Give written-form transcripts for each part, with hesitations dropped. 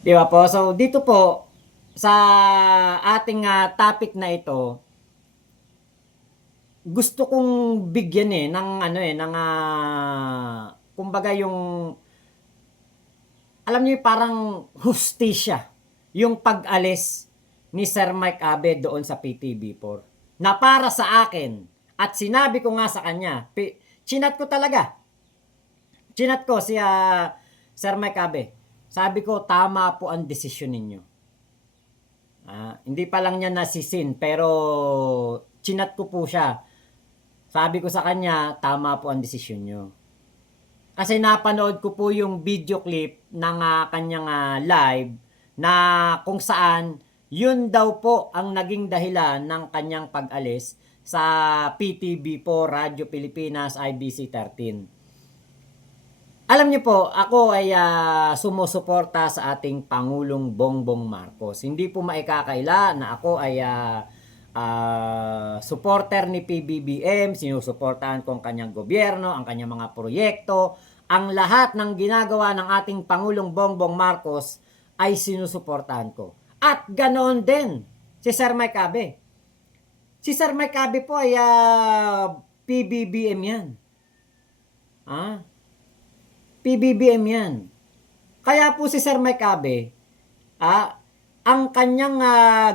'Di ba po? So, dito po sa ating, topic na ito, gusto kong bigyan, ng ano, ng, kumbaga yung alam niyo yung parang hustisya, yung pag-alis ni Sir Mike Abe doon sa PTB4. Na para sa akin at sinabi ko nga sa kanya, chinat ko talaga, chinat ko si, Sir Mike Abe. Sabi ko, "Tama po ang desisyon ninyo." Hindi pa lang niya nasisin pero chinat ko po siya. Sabi ko sa kanya, "Tama po ang desisyon niyo." Kasi napanood ko po yung video clip ng, kanyang, live na kung saan yun daw po ang naging dahilan ng kanyang pag-alis sa PTB4, Radyo Pilipinas, IBC 13. Alam niyo po, ako ay, sumusuporta sa ating Pangulong Bongbong Marcos. Hindi po maikakaila na ako ay, supporter ni PBBM, sinusuportahan ko ang kanyang gobyerno, ang kanyang mga proyekto, ang lahat ng ginagawa ng ating Pangulong Bongbong Marcos ay sinusuportahan ko. At ganoon din si Sir Mike Abe. Si Sir Mike Abe po ay, PBBM yan. Ah, PBBM yan. Kaya po si Sir Mike Abe, ang kanyang,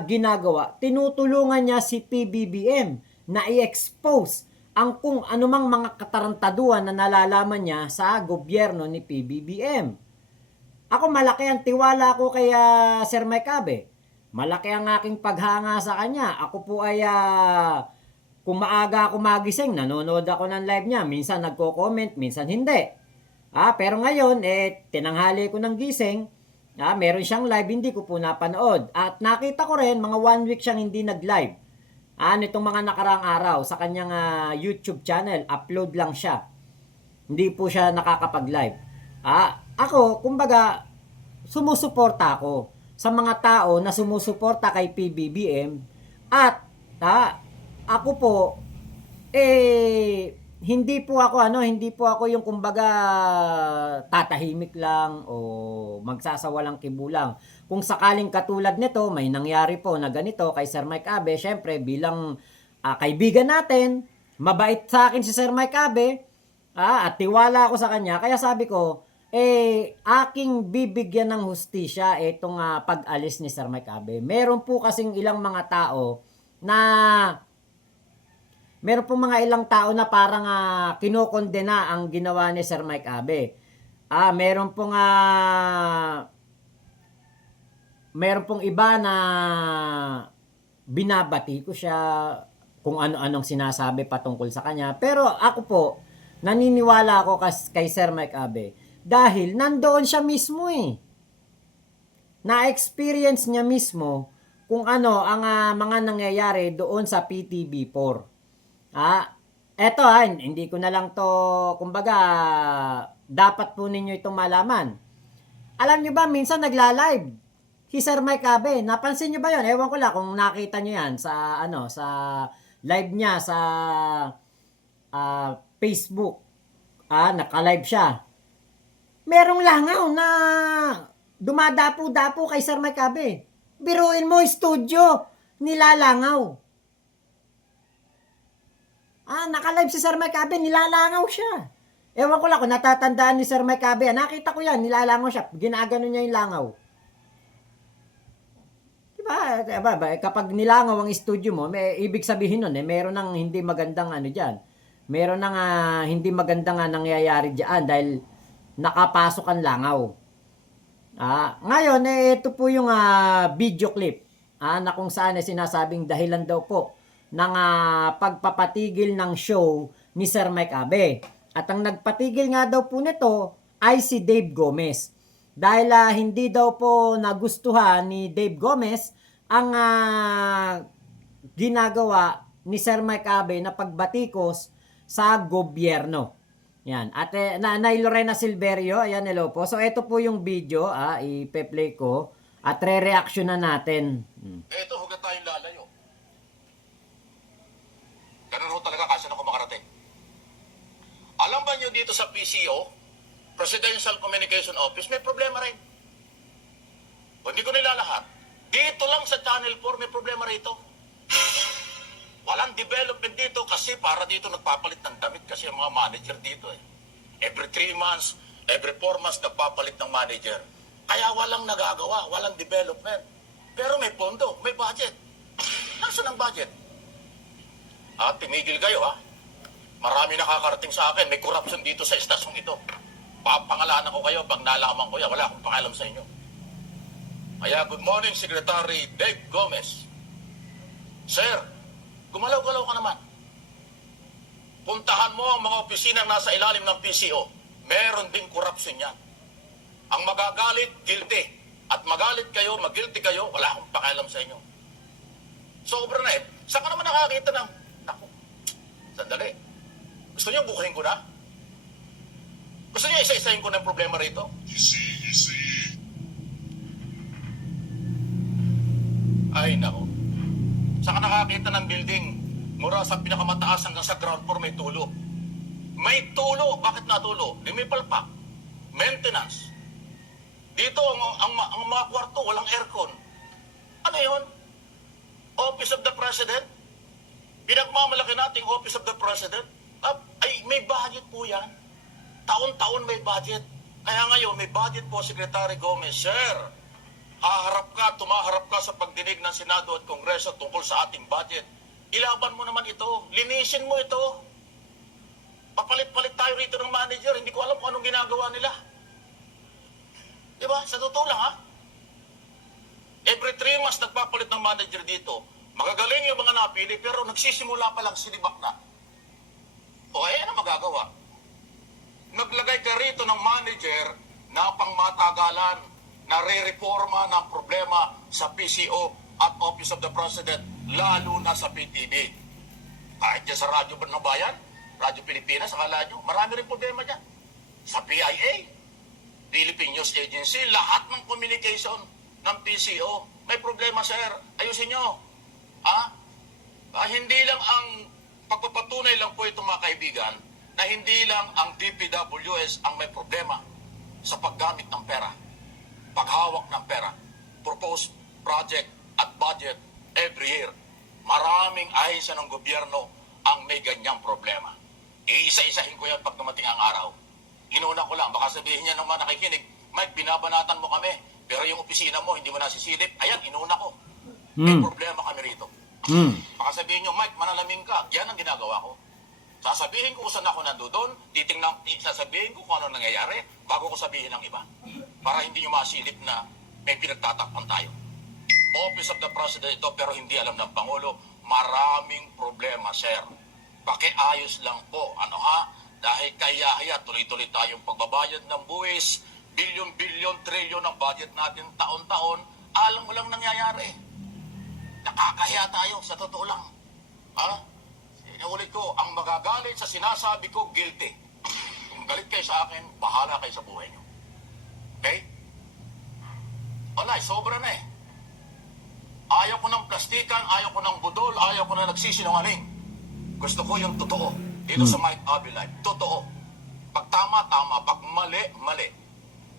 ginagawa, tinutulungan niya si PBBM na i-expose ang kung anumang mga katarantaduhan na nalalaman niya sa gobyerno ni PBBM. Ako malaki ang tiwala ko kay, Sir Mike Abe. Malaki ang aking paghanga sa kanya. Ako po ay, kung maaga ako magising, nanonood ako ng live niya. Minsan nagko-comment, minsan hindi. Pero ngayon, tinanghali ko ng gising, meron siyang live, hindi ko po napanood. At nakita ko rin, mga 1 week siyang hindi nag-live. Nitong mga nakaraang araw, sa kanyang, YouTube channel, upload lang siya. Hindi po siya nakakapag-live. Ako, kumbaga, sumusuporta ako sa mga tao na sumusuporta kay PBBM at ako po hindi po ako hindi po ako yung kumbaga tatahimik lang o magsasawalang kibulang. Kung sakaling katulad nito, may nangyari po na ganito kay Sir Mike Abe, syempre bilang kaibigan natin, mabait sa akin si Sir Mike Abe, at tiwala ako sa kanya, kaya sabi ko, aking bibigyan ng hustisya itong pag-alis ni Sir Mike Abe. Meron po kasing ilang mga tao na meron pong mga ilang tao na parang kinokondena ang ginawa ni Sir Mike Abe. Meron pong meron pong iba na binabati ko siya kung ano-anong sinasabi patungkol sa kanya. Pero ako po, naniniwala ako kay Sir Mike Abe dahil nandoon siya mismo Na-experience niya mismo kung ano ang mga nangyayari doon sa PTB4. Eto hindi ko na lang to, kumbaga, dapat po ninyo itong malaman. Alam nyo ba, minsan nagla-live si Sir Mike Abe. Napansin nyo ba yon? Ewan ko lang kung nakita nyo yan sa, sa live niya sa Facebook. Naka-live siya. Merong langaw na dumadapo-dapo kay Sir Mike Abe. Biruin mo, studio, nilalangaw. Naka-live si Sir Mike Abe, nilalangaw siya. Ewan ko lang kung natatandaan ni Sir Mike Abe. Nakita ko yan, nilalangaw siya. Ginagano niya yung langaw. Diba? Kapag nilangaw ang studio mo, ibig sabihin nun, meron ng hindi magandang dyan. Meron ng hindi magandang nangyayari dyan dahil nakapasok ang langaw. Ngayon, ito po yung video clip na kung saan sinasabing dahilan daw po ng pagpapatigil ng show ni Sir Mike Abe. At ang nagpatigil nga daw po nito ay si Dave Gomez. Dahil hindi daw po nagustuhan ni Dave Gomez ang ginagawa ni Sir Mike Abe na pagbatikos sa gobyerno. Yan. At Nanay Lorena Silverio, ayan, hello po. So ito po yung video, ipe-play ko at re-reaction na natin. Ito, huwag tayong lalayo. Ganun ho talaga kasi na kumakarating. Alam ba nyo dito sa PCO, Presidential Communication Office, may problema rin. O hindi ko nilalahat. Dito lang sa Channel 4 may problema rito. Walang development dito kasi para dito nagpapalit ng damit kasi ang mga manager dito eh. Every 3 months, every 4 months nagpapalit ng manager. Kaya walang nagagawa, walang development. Pero may pondo, may budget. Nasaan ang budget? At tumigil kayo ha. Marami nakakarating sa akin, may corruption dito sa estasyong ito. Papangalanan ko kayo pag nalaman ko yan, wala akong pakialam sa inyo. Kaya good morning, Secretary Dave Gomez. Sir, gumalaw-galaw ka naman. Puntahan mo ang mga opisinang nasa ilalim ng PCO. Meron ding corruption yan. Ang magagalit, guilty. At magalit kayo, mag-guilty kayo, wala akong pakialam sa inyo. Sobra na eh. Saan ka naman nakakita ng... Naku, sandali. Gusto niyo bukahin ko na? Gusto niyo isa-isahin ko ng problema rito? Ay, naku. Saan ka nakakita ng building mura sa pinakamataas hanggang sa ground floor may tulo? May tulo. Bakit natulo? Di may palpak. Maintenance. Dito, ang mga kwarto, walang aircon. Ano yun? Office of the President? Pinagmamalaki nating Office of the President? Ay, may budget po yan. Taon-taon may budget. Kaya ngayon, may budget po, Secretary Gomez. Sir, tumaharap ka sa pagdinig ng Senado at Kongreso tungkol sa ating budget. Ilaban mo naman ito. Linisin mo ito. Papalit-palit tayo rito ng manager. Hindi ko alam kung anong ginagawa nila. Diba? Sa totoo lang, ha? Every 3 months nagpapalit ng manager dito. Magagaling yung mga napili, pero nagsisimula pa lang sinibak na. O, ano magagawa? Naglagay ka rito ng manager na pangmatagalan, na re-reforma ng problema sa PCO at Office of the President, lalo na sa PTV. Kahit dyan sa Radyo ng Bayan, Radyo Pilipinas, akala nyo, marami rin problema dyan. Sa PIA, Philippine News Agency, lahat ng communication ng PCO, may problema, sir. Ayusin nyo. Hindi lang ang pagpapatunay lang po ito, mga kaibigan, na hindi lang ang DPWS ang may problema sa paggamit ng pera, paghawak ng pera, proposed project at budget every year. Maraming ahensya ng gobyerno ang may ganyang problema. Iisa-isahin ko yan pag dumating ang araw. Inuna ko lang, baka sabihin niya ng mga nakikinig, Mike, binabanatan mo kami, pero yung opisina mo, hindi mo nasisilip. Ayan, inuna ko. May problema kami rito. Baka sabihin niyo, Mike, manalaming ka. Yan ang ginagawa ko. Sasabihin ko kung saan ako nandoon, sasabihin ko kung ano nangyayari, bago ko sabihin ng iba. Para hindi niyo masilip na may pinagtatakpan tayo. Office of the President ito, pero hindi alam ng Pangulo, maraming problema, sir. Pakiayos lang po, dahil kaya tuloy-tuloy tayong pagbabayad ng buwis, bilyon-bilyon, trilyon ang budget natin taon-taon, alam mo lang nangyayari. Nakakahiya tayo, sa totoo lang. Inuulit ko, ang magagalit sa sinasabi ko, guilty. Kung galit kayo sa akin, bahala kayo sa buhay nyo. Okay? Wala, sobra na eh. Ayaw ko ng plastikan, ayaw ko ng budol, ayaw ko na nagsisinungaling. Gusto ko yung totoo. Dito sa Mike Abby Live, totoo. Pag tama, tama. Pag mali, mali.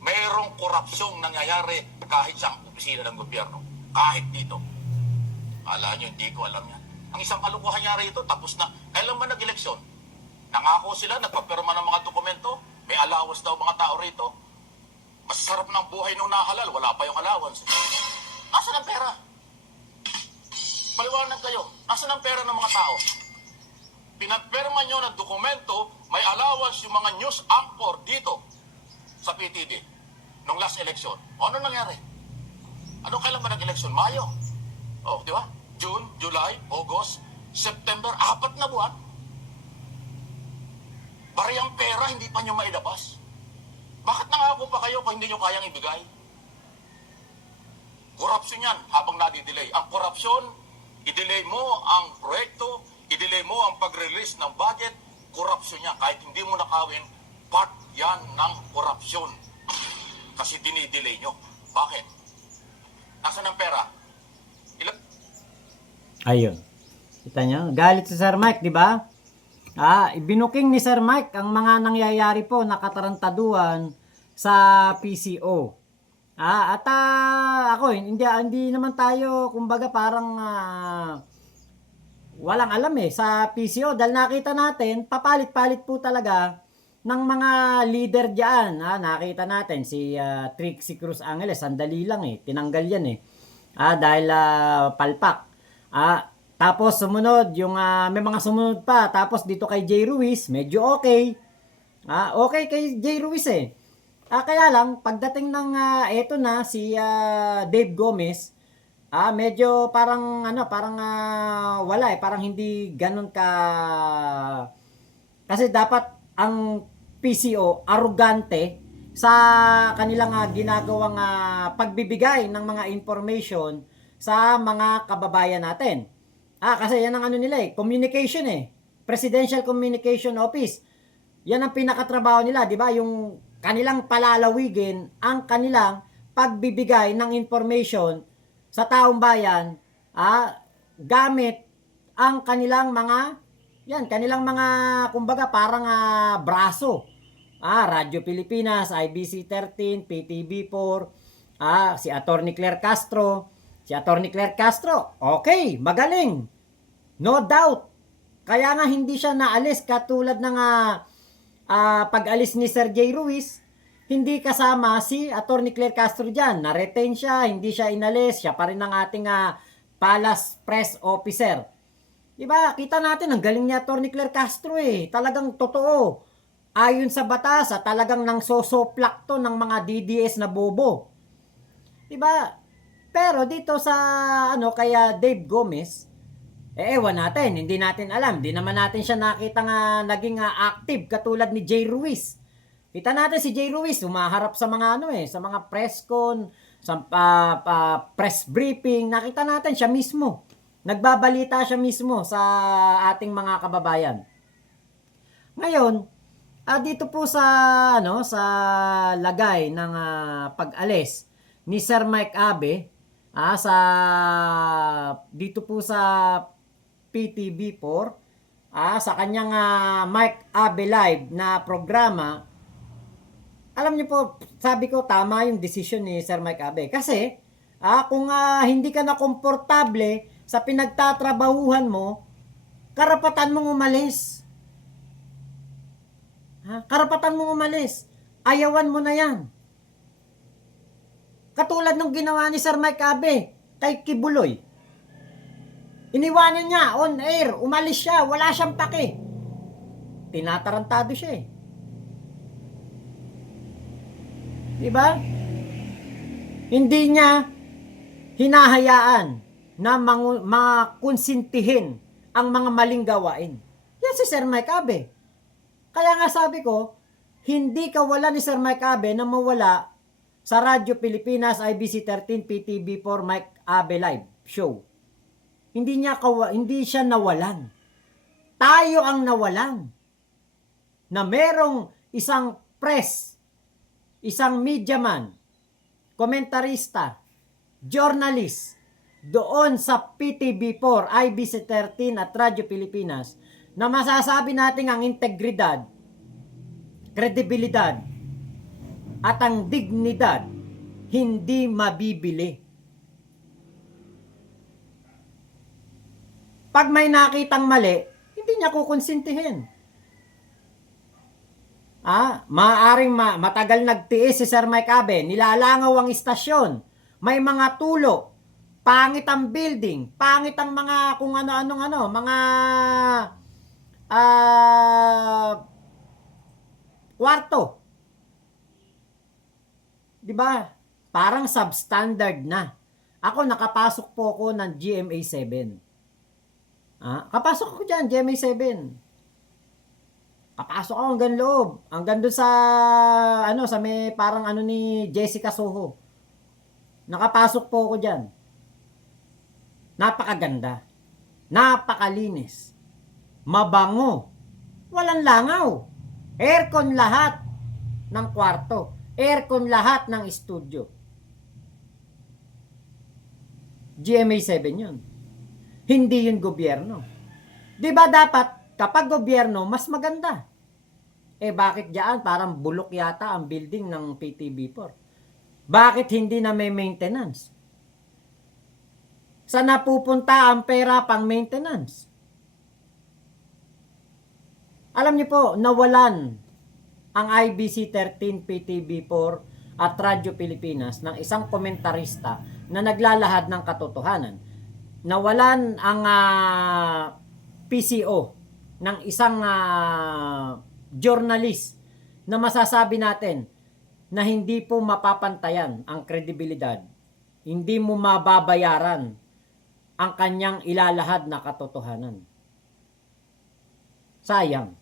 Mayroong korupsyong nangyayari kahit sa opisina ng gobyerno. Kahit dito. Alam nyo, hindi ko alam yan. Ang isang kalukuhan niya rito, tapos na. Kailan ba nag-eleksyon? Nangako sila, nagpapirma ng mga dokumento. May allowance daw mga tao rito. Masarap ng buhay nung nahalal, wala pa yung allowance. Nasaan ang pera? Paliwanag kayo. Nasaan ang pera ng mga tao? Pinagpirma nyo ng dokumento, may allowance yung mga news anchor dito sa PTD nung last election. O ano nangyari? Ano kailan ba nag-election? Mayo. O, di ba? June, July, August, September, 4 na buwan. Bariyang pera, hindi pa nyo mailabas. Bakit nangako pa kayo kung hindi nyo kayang ibigay? Korupsyon yan habang nadidelay. Ang korupsyon, i-delay mo ang proyekto, i-delay mo ang pag-release ng budget, korupsyon yan. Kahit hindi mo nakawin, part yan ng korupsyon. Kasi dinidelay nyo. Bakit? Nasaan ang pera? Ayun. Kita nyo? Galit si Sir Mike, di ba? Ibinuking ni Sir Mike ang mga nangyayari po na katarantaduhan sa PCO. Ako ako, hindi naman tayo, kumbaga parang walang alam sa PCO dahil nakita natin, papalit-palit po talaga ng mga leader diyan. Nakita natin si Trixie Cruz Angeles, sandali lang tinanggal yan dahil palpak. Tapos sumunod yung may mga sumunod pa. Tapos dito kay Jay Ruiz, medyo okay. Okay kay Jay Ruiz kaya lang pagdating ng eto na si Dave Gomez, medyo parang wala parang hindi ganun ka, kasi dapat ang PCO arugante sa kanilang ginagawang pagbibigay ng mga information sa mga kababayan natin. Kasi yan ang nila communication Presidential Communication Office. Yan ang pinakatrabaho nila, di ba? Yung kanilang palalawigin ang kanilang pagbibigay ng information sa taong bayan gamit ang kanilang mga kumbaga parang braso. Radyo Pilipinas, IBC 13, PTB4, si Attorney Claire Castro. Si Attorney Claire Castro, okay, magaling. No doubt. Kaya nga hindi siya naalis katulad ng pag-alis ni Sir Jay Ruiz, hindi kasama si Attorney Claire Castro dyan. Na-retain siya, hindi siya inalis, siya pa rin ang ating Palace Press Officer. Diba? Kita natin, ang galing ni Attorney Claire Castro Talagang totoo. Ayon sa batas, talagang nang sosoplak to ng mga DDS na bobo. Diba? Pero dito sa kaya Dave Gomez, ewan natin, hindi natin alam. Di naman natin siya nakita naging active katulad ni Jay Ruiz. Kita natin si Jay Ruiz, humaharap sa mga sa mga press con, sa press briefing. Nakita natin siya mismo. Nagbabalita siya mismo sa ating mga kababayan. Ngayon, dito po sa sa lagay ng pag-alis ni Sir Mike Abe dito po sa PTB4 sa kanyang Mike Abe Live na programa. Alam niyo po, sabi ko tama yung decision ni Sir Mike Abe kasi kung hindi ka na komportable sa pinagtatrabahuhan mo, karapatan mong umalis. Karapatan mong umalis. Ayawan mo na yan. Katulad ng ginawa ni Sir Mike Abe kay Kibuloy. Iniwanan niya on air, umalis siya, wala siyang pake. Tinatarantado siya Diba? Hindi niya hinahayaan na makonsintihin ang mga maling gawain. Yan si Sir Mike Abe. Kaya nga sabi ko, hindi kawalan ni Sir Mike Abe na mawala sa Radyo Pilipinas, IBC 13, PTB4, Mike Abe Live Show. Hindi siya nawalan. Tayo ang nawalan. Na merong isang press, isang media man, komentarista, journalist, doon sa PTB4, IBC 13 at Radyo Pilipinas, na masasabi natin ang integridad, kredibilidad, at ang dignidad hindi mabibili. Pag may nakitang mali, hindi niya kukonsintihin. Maaaring matagal nagtiis si Sir Mike Abe, nilalangaw ang istasyon, may mga tulo, pangit ang building, pangit ang mga kung ano-anong mga kwarto. 'Di ba? Parang substandard na. Ako nakapasok po ako ng GMA 7. Kapasok ako diyan, GMA 7. Kapasok ako hanggang loob, hanggang doon sa sa may parang ni Jessica Soho. Nakapasok po ako diyan. Napakaganda. Napakalinis. Mabango. Walang langaw. Aircon lahat ng kwarto. Aircon lahat ng studio. GMA 7 yun. Hindi yun gobyerno. Di ba dapat kapag gobyerno, mas maganda? Bakit diyan? Parang bulok yata ang building ng PTB4. Bakit hindi na may maintenance? Saan napupunta ang pera pang maintenance? Alam niyo po, nawalan ang IBC 13, PTV4 at Radyo Pilipinas ng isang komentarista na naglalahad ng katotohanan. Nawalan ang PCO ng isang journalist na masasabi natin na hindi po mapapantayan ang kredibilidad. Hindi mo mababayaran ang kanyang ilalahad na katotohanan. Sayang.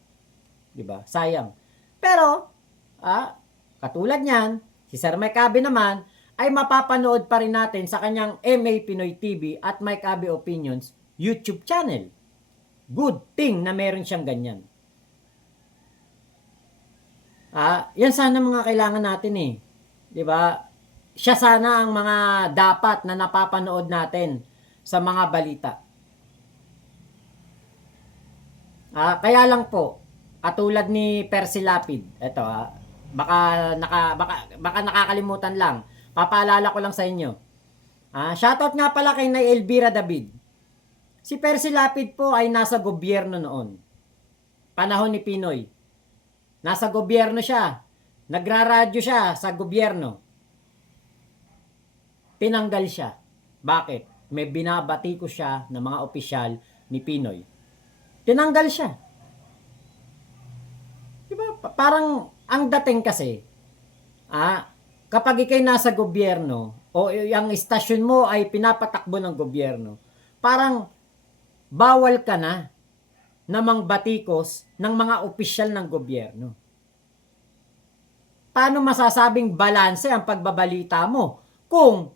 'Di ba? Sayang. Pero katulad niyan, si Sir Mike Abe naman ay mapapanood pa rin natin sa kanyang MA Pinoy TV at Mike Abe Opinions YouTube channel. Good thing na meron siyang ganyan. Yan sana mga kailangan natin eh. 'Di ba? Siya sana ang mga dapat na napapanood natin sa mga balita. Kaya lang po, katulad ni Percy Lapid, ito baka nakakalimutan lang. Papaalala ko lang sa inyo. Shoutout nga pala kay Nay Elvira David. Si Percy Lapid po ay nasa gobyerno noon. Panahon ni Pinoy. Nasa gobyerno siya. Nagraradyo siya sa gobyerno. Tinanggal siya. Bakit? May binabati ko siya ng mga opisyal ni Pinoy. Tinanggal siya. Diba? Parang ang dating kasi, kapag ikay nasa gobyerno o ang istasyon mo ay pinapatakbo ng gobyerno, parang bawal ka na mangbatikos ng mga opisyal ng gobyerno. Paano masasabing balanse ang pagbabalita mo kung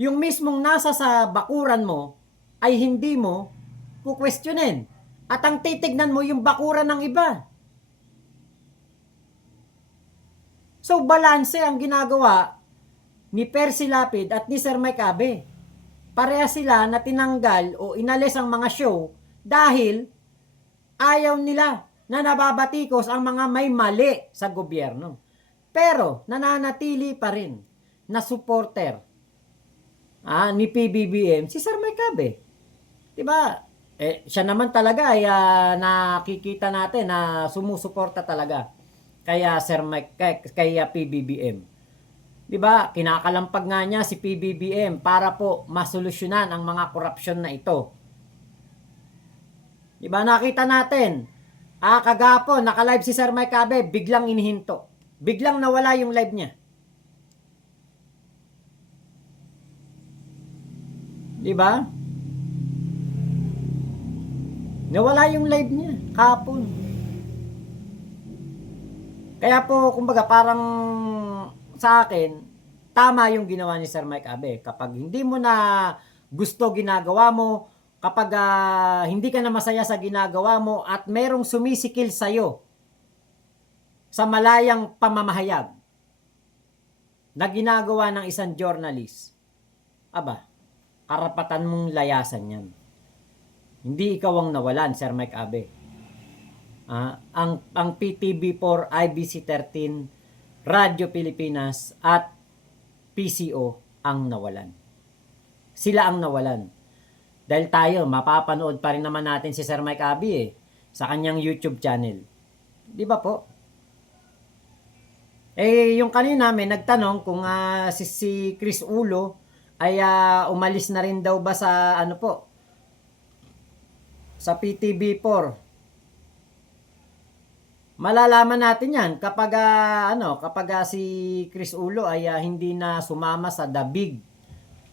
yung mismong nasa sa bakuran mo ay hindi mo kukwestiyonin at ang titignan mo yung bakuran ng iba? So, balanse ang ginagawa ni Percy Lapid at ni Sir Mike Abe. Pareha sila na tinanggal o inalis ang mga show dahil ayaw nila na nababatikos ang mga may mali sa gobyerno. Pero, nananatili pa rin na supporter ni PBBM si Sir Mike Abe. Diba? Siya naman talaga ay nakikita natin na sumusuporta talaga kaya Sir Mike, kaya PBBM. 'Di ba? Kinakalampag nga niya si PBBM para po masolusyonan ang mga korupsyon na ito. 'Di ba? Nakita natin, kagapon naka-live si Sir Mike Abe, biglang inihinto. Biglang nawala yung live niya. 'Di ba? Nawala yung live niya kahapon. Kaya po, kumbaga, parang sa akin, tama yung ginawa ni Sir Mike Abe. Kapag hindi mo na gusto ginagawa mo, kapag hindi ka na masaya sa ginagawa mo at merong sumisikil sa'yo sa malayang pamamahayag na ginagawa ng isang journalist, karapatan mong layasan yan. Hindi ikaw ang nawalan, Sir Mike Abe. Ang PTV4, IBC 13, Radyo Pilipinas at PCO ang nawalan. Sila ang nawalan. Dahil tayo, mapapanood pa rin naman natin si Sir Mike Abe sa kanyang YouTube channel. Di ba po? Yung kanina may nagtanong kung si Chris Ulo ay umalis na rin daw ba sa sa PTV4. Malalaman natin yan kapag si Chris Ulo ay hindi na sumama sa The Big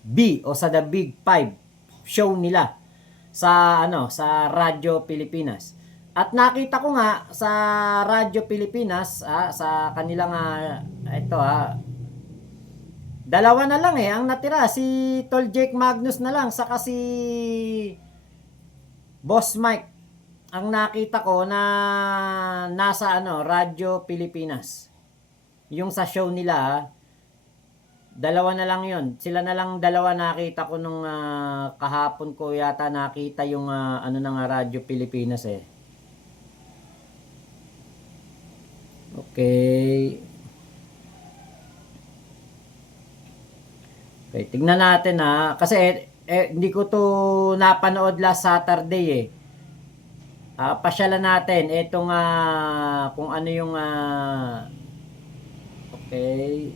B o sa The Big 5 show nila sa sa Radyo Pilipinas. At nakita ko nga sa Radyo Pilipinas sa kanilang dalawa na lang ang natira, si Tol Jake Magnus na lang saka si Boss Mike ang nakita ko na nasa Radyo Pilipinas. Yung sa show nila, dalawa na lang yon. Sila na lang dalawa nakita ko nung kahapon ko yata nakita yung ng Radyo Pilipinas Okay. Okay, tignan natin kasi hindi ko to napanood last Saturday eh. Pasyalan natin etong kung ano yung okay.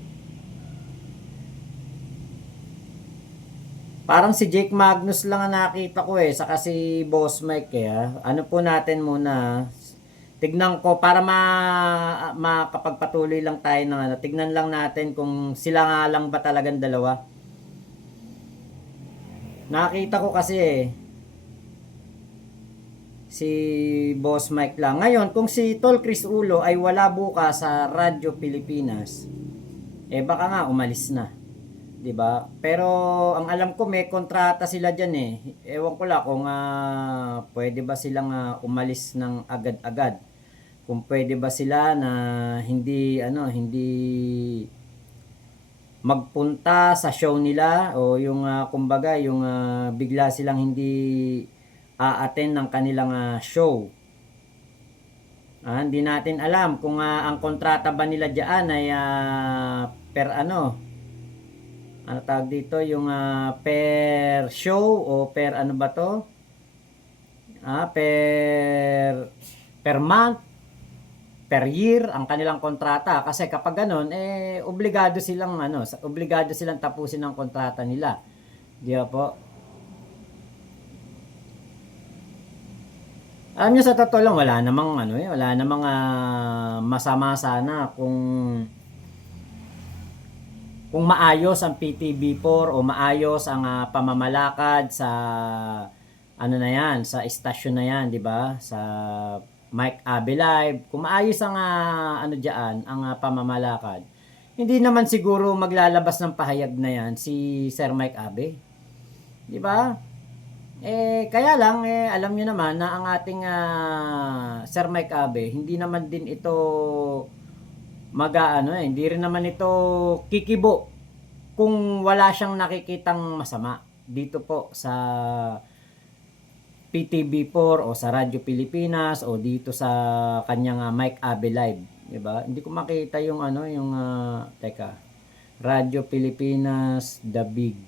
Parang si Jake Magnus lang ang nakita ko eh, saka si Boss Mike eh. Ano po natin muna, tignan ko para makapagpatuloy lang tayo ng ano, tignan lang natin kung sila nga lang ba talagang dalawa. Nakita ko kasi eh, si Boss Mike lang. Ngayon, kung si Tol Chris Ulo ay wala bukas sa Radyo Pilipinas, baka nga umalis na. 'Di ba? Pero ang alam ko may kontrata sila diyan eh. Ewan ko lang kung pwede ba silang umalis ng agad-agad. Kung pwede ba sila na hindi magpunta sa show nila o yung kumbaga yung bigla silang hindi attend ng kanilang show. Hindi natin alam kung ang kontrata ba nila diyan ay per ano tawag dito yung per show o per ano ba to? Per month, per year ang kanilang kontrata kasi kapag ganun obligado silang tapusin ang kontrata nila. Di ba po? Alam niyo sa totoo lang wala namang masama sana kung maayos ang PTB4 o maayos ang pamamalakad sa ano na yan, sa istasyon na yan, 'di ba? Sa Mike Abe Live, kung maayos ang ang pamamalakad. Hindi naman siguro maglalabas ng pahayag na yan si Sir Mike Abe. 'Di ba? Kaya lang alam niyo naman na ang ating Sir Mike Abe, hindi naman din ito hindi rin naman ito kikibo kung wala siyang nakikitang masama dito po sa PTB4 o sa Radyo Pilipinas o dito sa kanyang Mike Abe Live, 'di ba? Hindi ko makita yung teka. Radyo Pilipinas The Big.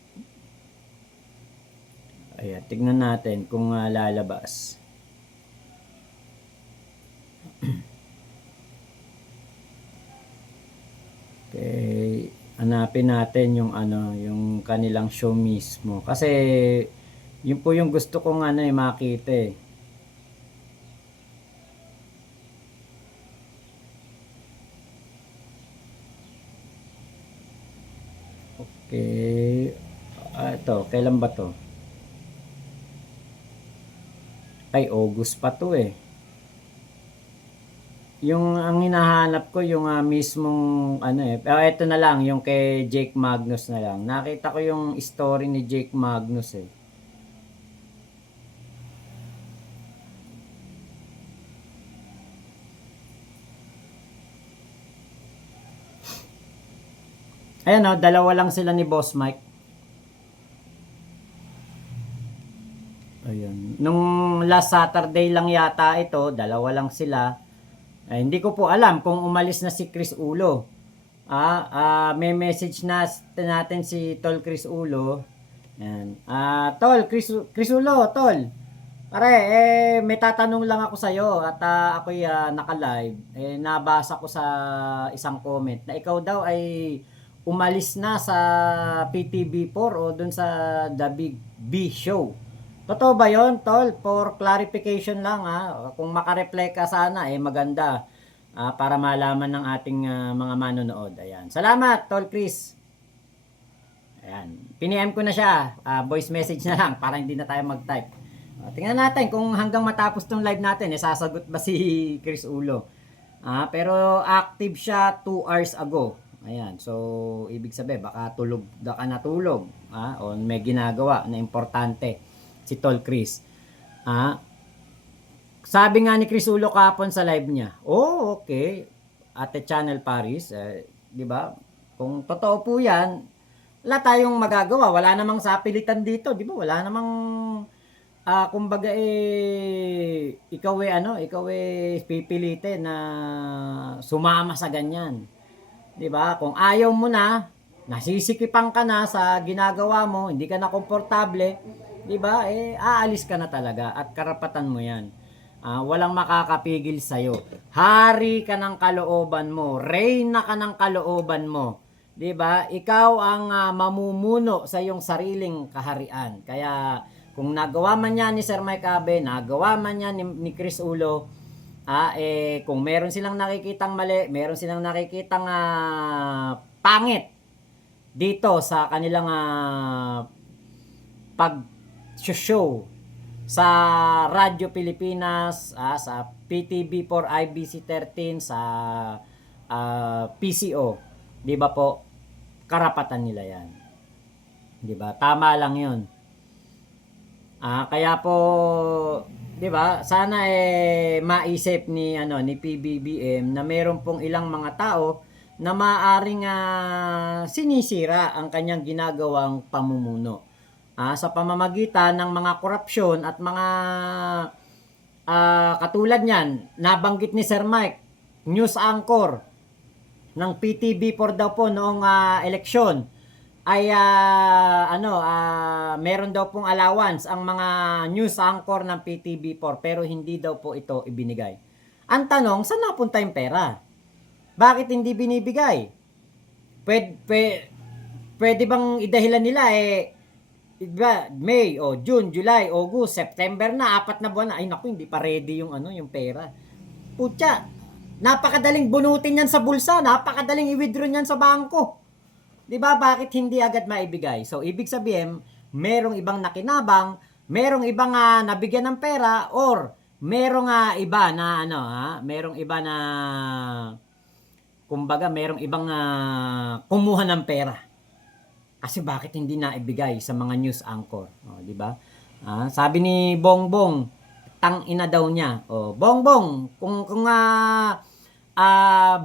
Ayan, tignan natin kung lalabas. Okay, hanapin natin yung yung kanilang show mismo. Kasi yun po yung gusto kong makita eh. Okay. Ito, kailan ba to? Ay, August pa to eh. Yung ang hinahanap ko yung mismong ito na lang yung kay Jake Magnus na lang. Nakita ko yung story ni Jake Magnus eh. Ayan dalawa lang sila ni Boss Mike. Ayun. Nung last Saturday lang yata ito, dalawa lang sila. Hindi ko po alam kung umalis na si Chris Ulo. May message na natin si Tol Chris Ulo. Yan. Tol, Chris Ulo, Tol. Pare, may tatanong lang ako sa'yo at ako'y naka-live. Nabasa ko sa isang comment na ikaw daw ay umalis na sa PTB4 o dun sa The Big B Show. Totoo ba yon, Tol? For clarification lang kung makareply ka sana maganda para malaman ng ating mga manonood. Ayan. Salamat, Tol Chris. Ayan. Piniem ko na siya. Voice message na lang para hindi na tayo mag-type. Tingnan natin kung hanggang matapos tong live natin sasagot ba si Chris Ulo. Pero active siya 2 hours ago. Ayan. So, ibig sabihin baka natulog o may ginagawa na importante si Tol Chris. Sabi nga ni Chris Ulo kahapon sa live niya, okay. Ate Channel Paris, 'di ba? Kung totoo po 'yan, wala tayong magagawa. Wala namang sapilitan dito, 'di ba? Wala namang kumbaga ikaw pipilitin na sumama sa ganyan. 'Di ba? Kung ayaw mo na, nasisikipan ka na sa ginagawa mo, hindi ka na komportable, 'di ba? Aalis ka na talaga at karapatan mo 'yan. Walang makakapigil sa iyo. Hari ka ng kalooban mo, reyna ka ng kalooban mo. 'Di ba? Ikaw ang mamumuno sa iyong sariling kaharian. Kaya kung nagawa man 'yan ni Sir Mike Abe, nagawa man 'yan ni Chris Ulo, kung meron silang nakikitang mali, meron silang nakikitang pangit dito sa kanilang pag-show sa Radyo Pilipinas, sa PTB4 IBC13, sa PCO, 'di ba po? Karapatan nila 'yan. 'Di ba? Tama lang 'yon. Kaya po, 'di ba? Sana maisip ni ni PBBM na meron pong ilang mga tao na maaring sinisira ang kanyang ginagawang pamumuno. Sa pamamagitan ng mga korupsyon at mga katulad niyan, nabanggit ni Sir Mike, news anchor ng PTB4 daw po noong eleksyon ay meron daw pong allowance ang mga news anchor ng PTB4 pero hindi daw po ito ibinigay. Ang tanong, saan napunta yung pera? Bakit hindi binibigay? Pwede bang idahilan nila diba, May, June, July, August, September na, 4 na buwan na. Ay naku, hindi pa ready yung yung pera. Putya, napakadaling bunutin yan sa bulsa, napakadaling i-withdraw yan sa bangko. 'Di ba? Bakit hindi agad maibigay? So, ibig sabihin, merong ibang nakinabang, merong ibang nabigyan ng pera, or merong iba na merong iba na kumbaga merong ibang kumuha ng pera. Kasi bakit hindi naibigay sa mga news anchor? 'Di ba? Sabi ni Bongbong, tang ina daw niya. Bongbong, kung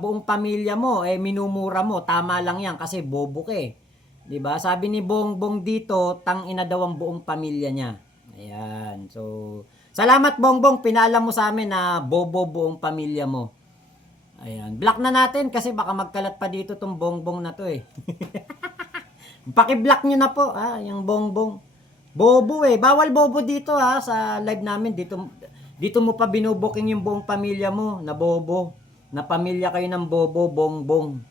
buong pamilya mo minumura mo, tama lang 'yan kasi bobo ka 'Di ba? Sabi ni Bongbong dito, tang ina daw ang buong pamilya niya. Ayan. So, salamat Bongbong, pinaalam mo sa amin na bobo buong pamilya mo. Ayan. Block na natin kasi baka magkalat pa dito tong Bongbong na to Paki-block nyo na po, yung Bongbong. Bobo Bawal bobo dito sa live namin. Dito mo pa binubuking yung buong pamilya mo na bobo. Na pamilya kayo ng bobo, Bongbong.